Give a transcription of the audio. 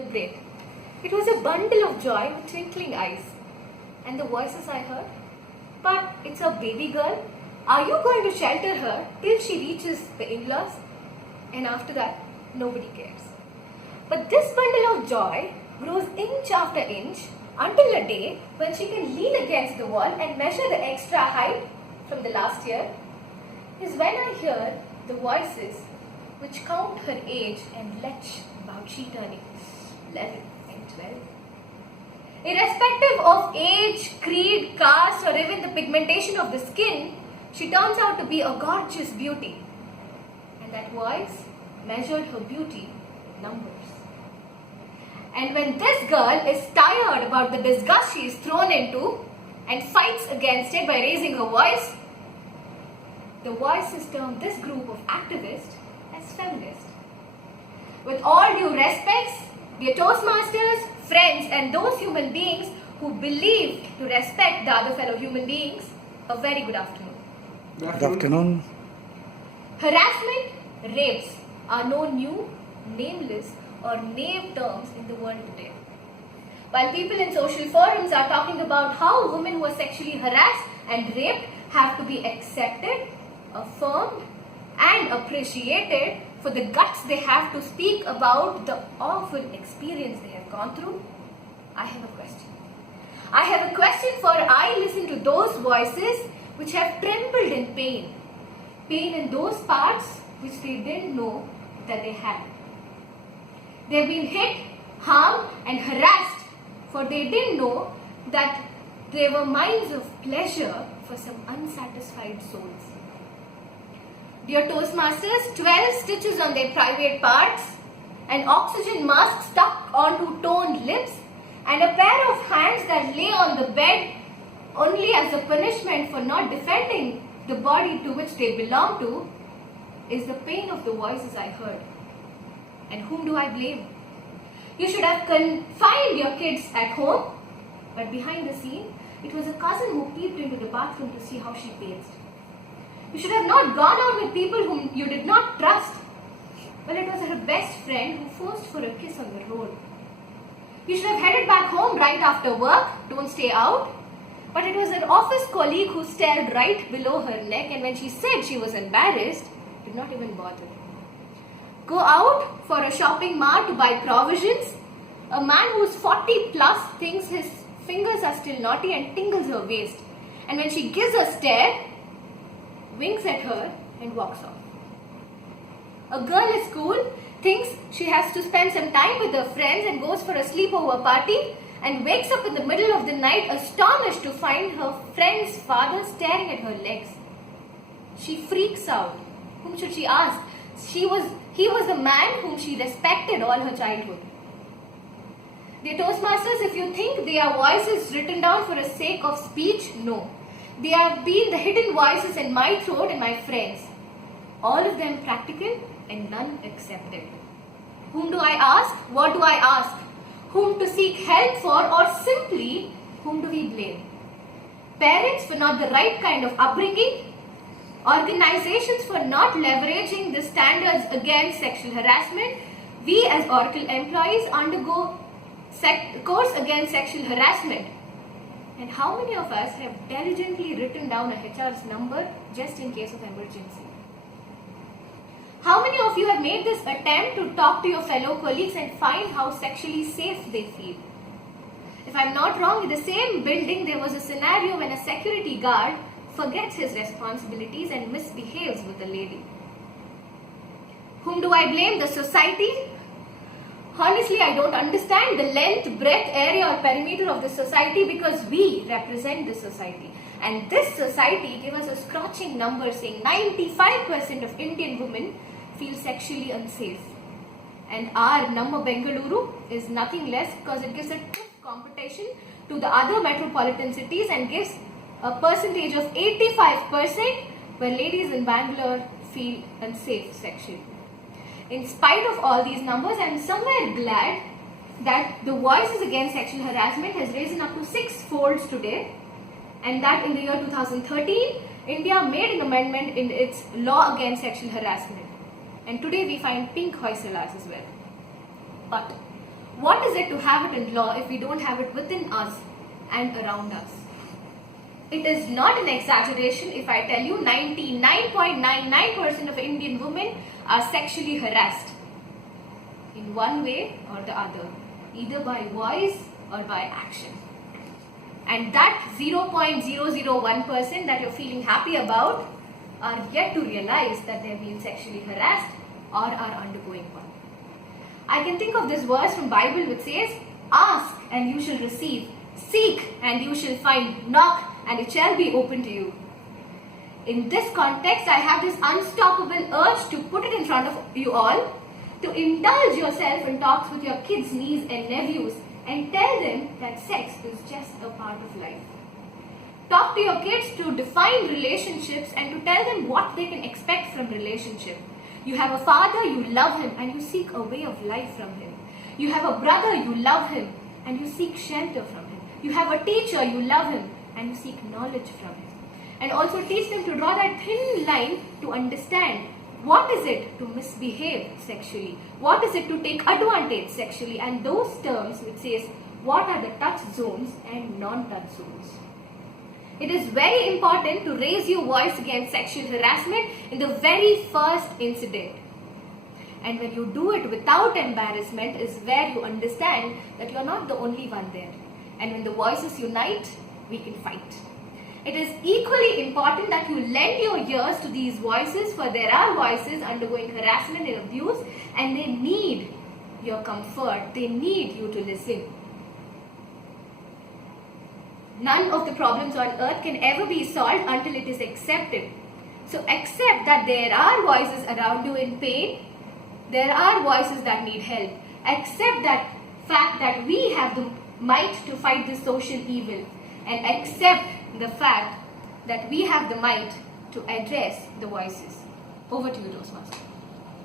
celebrate. It was a bundle of joy with twinkling eyes. And the voices I heard, but it's a baby girl. Are you going to shelter her till she reaches the in-laws? And after that, nobody cares. But this bundle of joy grows inch after inch until a day when she can lean against the wall and measure the extra height from the last year, is when I hear the voices which count her age and letch about she turning 11 and 12. Irrespective of age, creed, caste, or even the pigmentation of the skin, she turns out to be a gorgeous beauty. And that voice measured her beauty in numbers. And when this girl is tired about the disgust she is thrown into and fights against it by raising her voice, the voices term this group of activists as feminist. With all due respects, dear Toastmasters, friends, and those human beings who believe to respect the other fellow human beings, a very good afternoon. Good afternoon. Harassment, rapes are no new, nameless, or name terms in the world today. While people in social forums are talking about how women who are sexually harassed and raped have to be accepted, affirmed, and appreciated for the guts they have to speak about the awful experience they have gone through, I have a question. I have a question, for I listen to those voices which have trembled in pain. Pain in those parts which they didn't know that they had. They've been hit, harmed, and harassed, for they didn't know that they were mines of pleasure for some unsatisfied souls. Dear Toastmasters, 12 stitches on their private parts, an oxygen mask stuck onto toned lips, and a pair of hands that lay on the bed only as a punishment for not defending the body to which they belong to, is the pain of the voices I heard. And whom do I blame? You should have confined your kids at home, but behind the scene, it was a cousin who peeped into the bathroom to see how she bathed. You should have not gone out with people whom you did not trust. Well, it was her best friend who forced for a kiss on the road. You should have headed back home right after work, don't stay out. But it was an office colleague who stared right below her neck, and when she said she was embarrassed, did not even bother. Go out for a shopping mart to buy provisions. A man who's 40 plus thinks his fingers are still naughty and tingles her waist. And when she gives a stare, winks at her and walks off. A girl at school thinks she has to spend some time with her friends and goes for a sleepover party and wakes up in the middle of the night astonished to find her friend's father staring at her legs. She freaks out. Whom should she ask? He was the man whom she respected all her childhood. Dear Toastmasters, if you think they are voices written down for the sake of speech, no. They have been the hidden voices in my throat and my friends. All of them practical and none accepted. Whom do I ask? What do I ask? Whom to seek help for, or simply whom do we blame? Parents for not the right kind of upbringing? Organizations for not leveraging the standards against sexual harassment? We as Oracle employees undergo course against sexual harassment. And how many of us have diligently written down a HR's number just in case of emergency? How many of you have made this attempt to talk to your fellow colleagues and find how sexually safe they feel? If I'm not wrong, in the same building there was a scenario when a security guard forgets his responsibilities and misbehaves with a lady. Whom do I blame? The society? Honestly, I don't understand the length, breadth, area or perimeter of the society, because we represent this society. And this society gave us a scorching number saying 95% of Indian women feel sexually unsafe. And our number Bengaluru is nothing less, because it gives a tough competition to the other metropolitan cities and gives a percentage of 85% where ladies in Bangalore feel unsafe sexually. In spite of all these numbers, I am somewhere glad that the voices against sexual harassment has risen up to 6 folds today, and that in the year 2013, India made an amendment in its law against sexual harassment. And today we find pink hoisalas as well. But What is it to have it in law if we don't have it within us and around us? It is not an exaggeration if I tell you 99.99% of Indian women are sexually harassed in one way or the other, either by voice or by action. And that 0.001% that you're feeling happy about are yet to realize that they're being sexually harassed or are undergoing one. I can think of this verse from Bible which says, ask and you shall receive, seek and you shall find, knock and it shall be open to you. In this context, I have this unstoppable urge to put it in front of you all, to indulge yourself in talks with your kids, nieces and nephews and tell them that sex is just a part of life. Talk to your kids to define relationships and to tell them what they can expect from relationship. You have a father, you love him and you seek a way of life from him. You have a brother, you love him and you seek shelter from him. You have a teacher, you love him and you seek knowledge from him. And also teach them to draw that thin line to understand what is it to misbehave sexually, what is it to take advantage sexually, and those terms which says what are the touch zones and non-touch zones. It is very important to raise your voice against sexual harassment in the very first incident. And when you do it without embarrassment is where you understand that you are not the only one there. And when the voices unite, we can fight. It is equally important that you lend your ears to these voices, for there are voices undergoing harassment and abuse and they need your comfort. They need you to listen. None of the problems on earth can ever be solved until it is accepted. So accept that there are voices around you in pain. There are voices that need help. Accept that fact that we have the might to fight this social evil. And accept the fact that we have the might to address the voices. Over to you, Toastmaster.